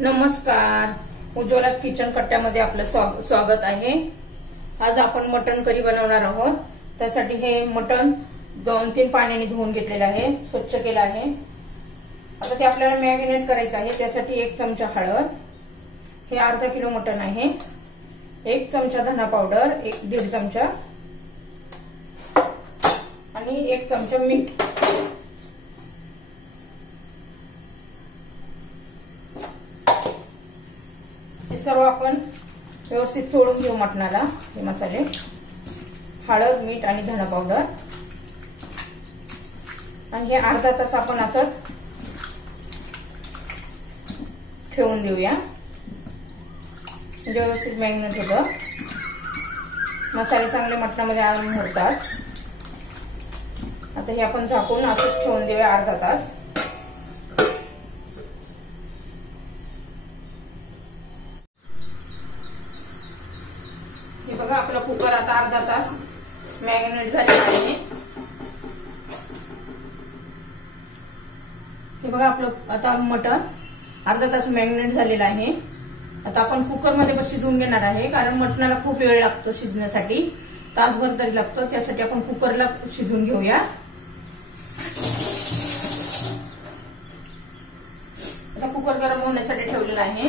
नमस्कार, उज्ज्वला किचन कट्ट्यामध्ये आपलं स्वागत आहे। आज आपण मटण करी बनवणार आहोत। त्यासाठी हे मटण 2-3 पाण्याने धुवून घेतलेलं आहे, स्वच्छ केलं आहे। आता ते आपल्याला मॅरिनेट करायचं आहे। त्यासाठी 1 चमचा हळद, हे अर्धा किलो मटण आहे, 1 चमचा धना पावडर, 1-1.5 चमचा आणि 1 चमचा मीठ। हे सर्व आपण व्यवस्थित चोळून घेऊ मटणाला। हे मसाले, हळद, मीठ आणि धना पावडर, आणि हे अर्धा तास आपण असंच ठेवून देऊया, म्हणजे व्यवस्थित मॅरिनेट होतं। मसाले चांगले मटणामध्ये आराम होतात। आता हे आपण झाकून असंच ठेवून देऊया अर्धा तास। हे बघा, आपला कुकर आता अर्धा तास मॅरिनेट झालेला आहे। हे बघा, आपलं आता मटण अर्धा तास मॅरिनेट झालेलं आहे। आता आपण कुकर मध्ये पण शिजवून घेणार आहे, कारण मटणाला खूप वेळ लागतो शिजण्यासाठी, तासभर तरी लागतो। त्यासाठी आपण कुकरला शिजवून घेऊया। आता कुकर गरम होण्यासाठी ठेवलेला आहे।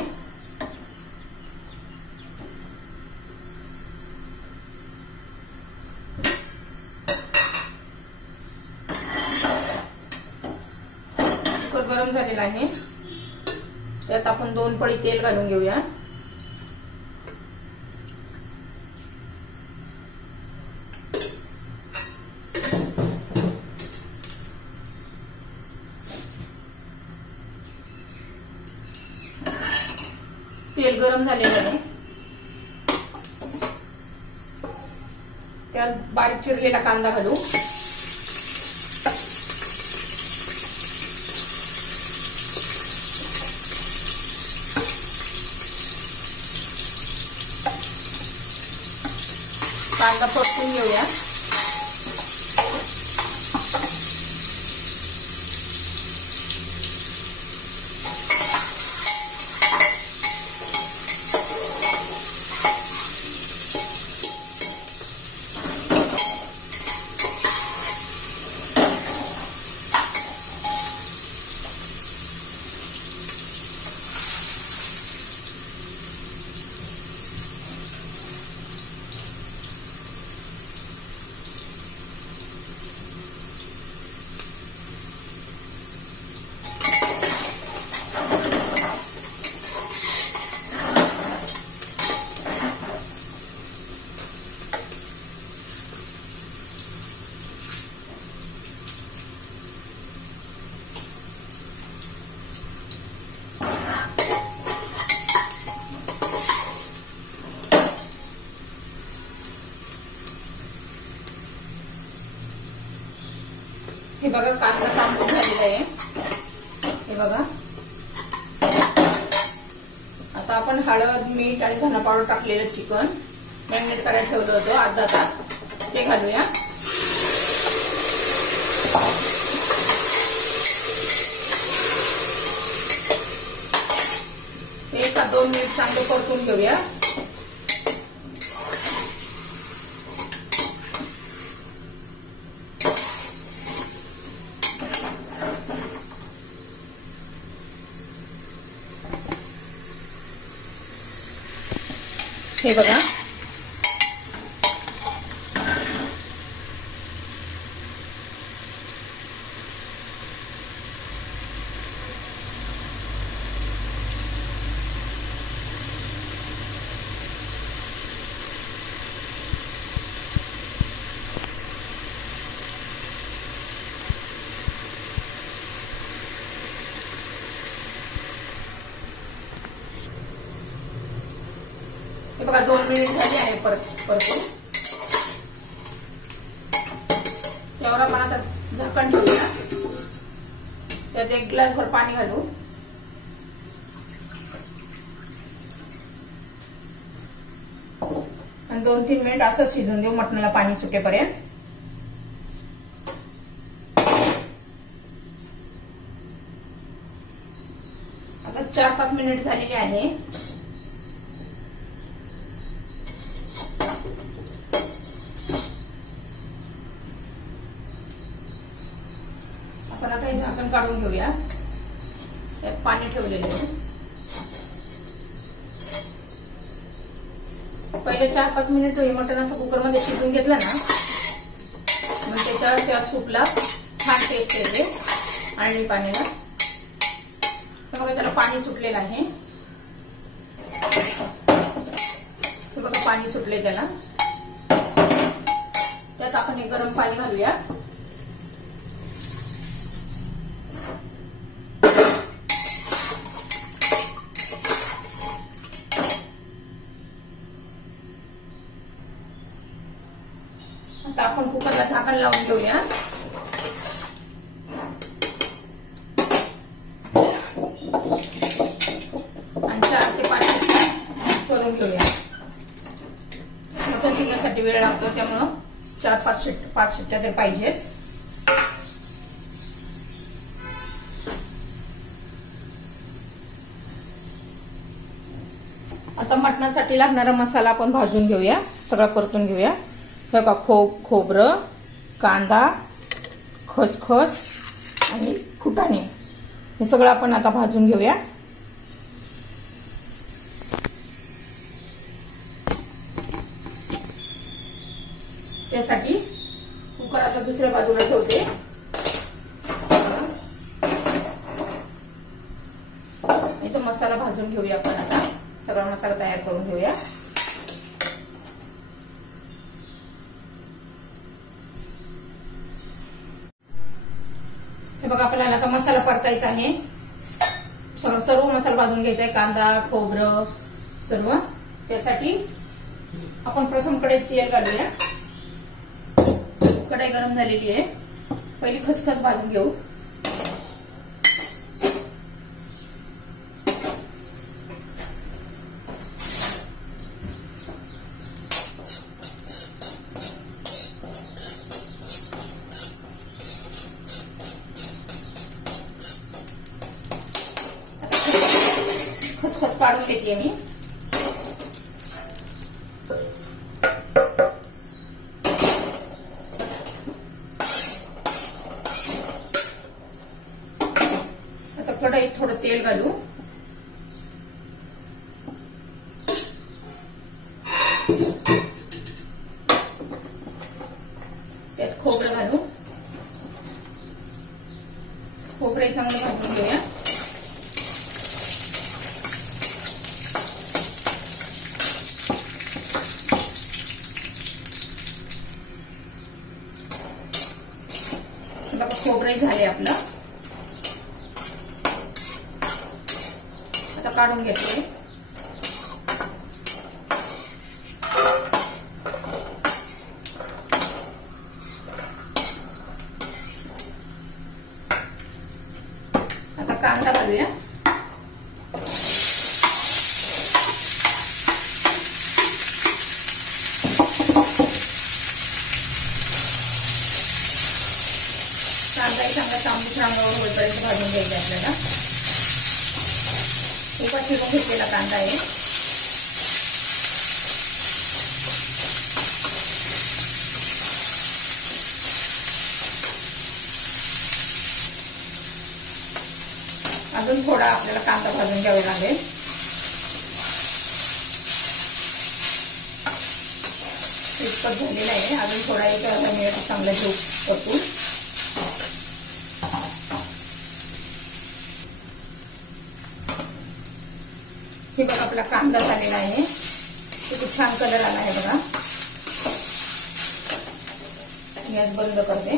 कुकर गरम झालेला आहे, त्यात आपण 2 पळी तेल घालून घेऊया। तेल गरम झालेलं आहे, त्यात बारीक चिरलेला कांदा घालू। कांदा परतून घेऊया। हे बघा, कांदा तांबून झालेला आहे। हे बघा, आता आपण हळद, मीठ आणि धना पावडर टाकलेलं चिकन मॅरिनेट करायला ठेवलं होतं अर्धा तास, ते घालूया। 1-2 मिनिट चांगलं परतून घेऊया। हे बघा, हे बघा 2 मिनिट झाली आहे परतून। त्यावर आपण आता झाकण ठेवूया, त्यात 1 ग्लासभर पाणी घालू आणि 2-3 मिनिट असं शिजून देऊ मटणाला पाणी सुटेपर्यंत। आता 4-5 मिनिट झालेले आहे. आपण आता हे झाकण काढून घेऊया. यात पाणी ठेवलेले आहे. पहिले 4-5 मिनिट हे मटण असं कुकर मध्ये शिजून घेतलं ना, मग त्या सूपला छान टेस्ट येते. आणि पाण्याला बघा त्याला पाणी सुटलेलं आहे. बघा पाणी सुटले त्याला. त्यात आपण हे गरम पाणी घालूया. आता आपण कुकरला झाकण लावून घेऊया. आणि 4 ते 5 शिट्ट्या करून घेऊया. मटण शिजण्यासाठी वेळ लागतो, त्यामुळं 4-5 शिट्ट्या तर पाहिजेत. आता मटणासाठी लागणारा मसाला आपण भाजून घेऊया. सगळा परतून घेऊया. बघा खोबरं, कांदा, खसखस आणि फुटाणे हे सगळं आपण आता भाजून घेऊया. त्यासाठी कुकर आता दुसऱ्या बाजूला ठेवते. इथं मसाला भाजून घेऊया. आपण आता सगळा मसाला तयार करून घेऊया. हे बघा आपल्याला आता मसाला परतायचा आहे. सर्व मसाला भाजून घ्यायचा आहे. कांदा, खोबरं सर्व. त्यासाठी आपण प्रथम कढईत तेल घालूया. कढई गरम झालेली आहे. पहिली खसखस भाजून घेऊ. खसखस काढून घेते मी. आता कढईत थोडं तेल घालू. त्यात खोबरं घालू. खोबरे चांगलं भाजून घेऊया. खोबरे झाले आपलं. आता काढून घेते. आता कांदा घालूया. चांगला तांबूस रंगावर होईपर्यंत भाजून घ्यायचा आपल्याला. उभा चिरून घेतलेला कांदा आहे. अजून थोडा आपल्याला कांदा भाजून घ्यावा लागेल. इतपत झालेला आहे. अजून थोडा एक मिनिट चांगला जीव परतू. हे बघा आपला कांदा झालेला आहे. किती छान कलर आला आहे बघा. गॅस बंद करते.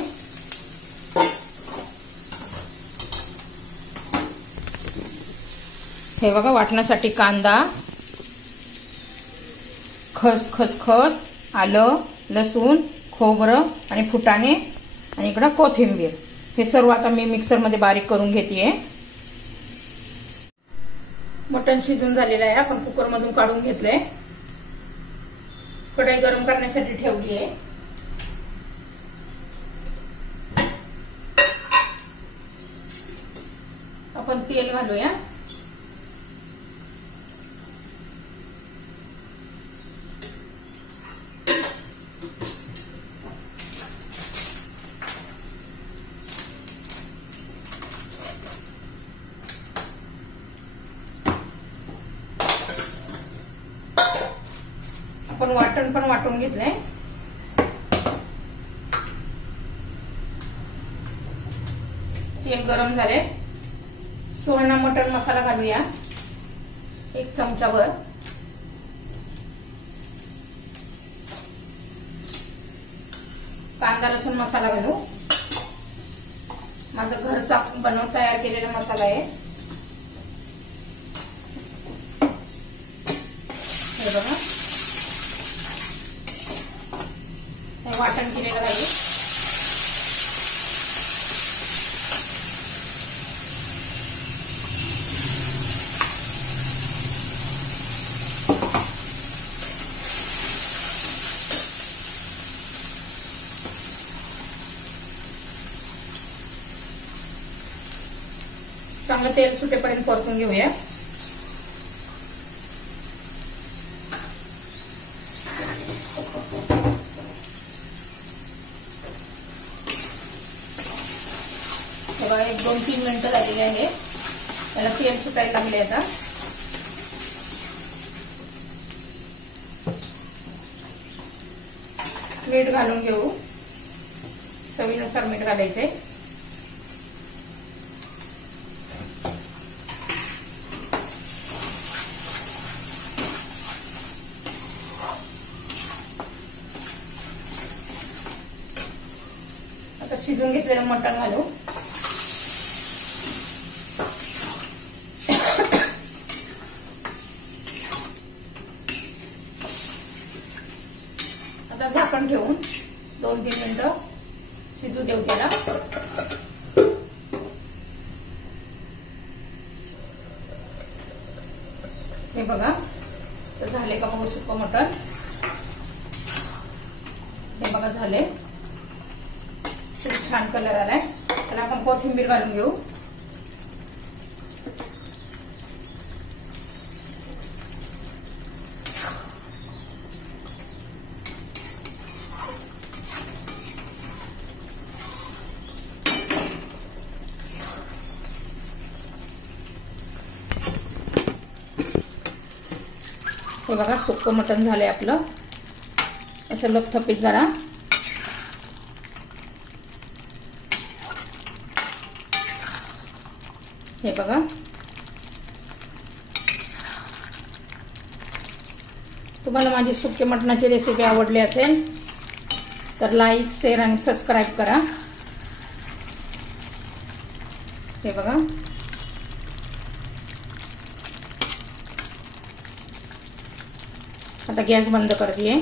हे बघा वाटण्यासाठी कांदा, खसखस, आलं, लसूण, खोबरं आणि फुटाणे आणि इकडं कोथिंबीर हे सर्व आता मी मिक्सर मध्ये बारीक करून घेतेय. मटण शिजून झालेलं आहे. आपण कुकर मधून काढून घेतलंय. कढई गरम करण्यासाठी ठेवली आहे. आपण तेल घालूया. वाटण पण वाटून घेतलंय. तेल गरम झाले. सुहाना मटन मसाला घालूया 1 चमचाभर. कांदा लसूण मसाला घालू. माझा घरचा तयार केलेला मसाला आहे. हे बघा, हे वाटण केलेलं घालू. चांगलं तेल सुटेपर्यंत परतून घेऊया. बघा 1-2-3 मिनिटं झालेली आहे. याला तेल सुटायला लागले. आता मीठ घालून घेऊ. चवीनुसार मीठ घालायचे. आता शिजून घेतलेलं मटण घालू. आता झाकण ठेवून 2-3 मिनिटं शिजू देऊ त्याला. हे बघा, तर झाले का बघू सुक्क मटण. हे बघा झाले. खूप छान कलर आलाय. त्याला आपण कोथिंबीर घालून घेऊ. हे बघा सुक्क मटण झालंय आपलं. असं लथपीत जरा. हे बघा, तुम्हाला माझी सुक्के मटणाची रेसिपी आवडली असेल तर लाईक, शेअर आणि सबस्क्राईब करा. हे बघा, आता गॅस बंद करते.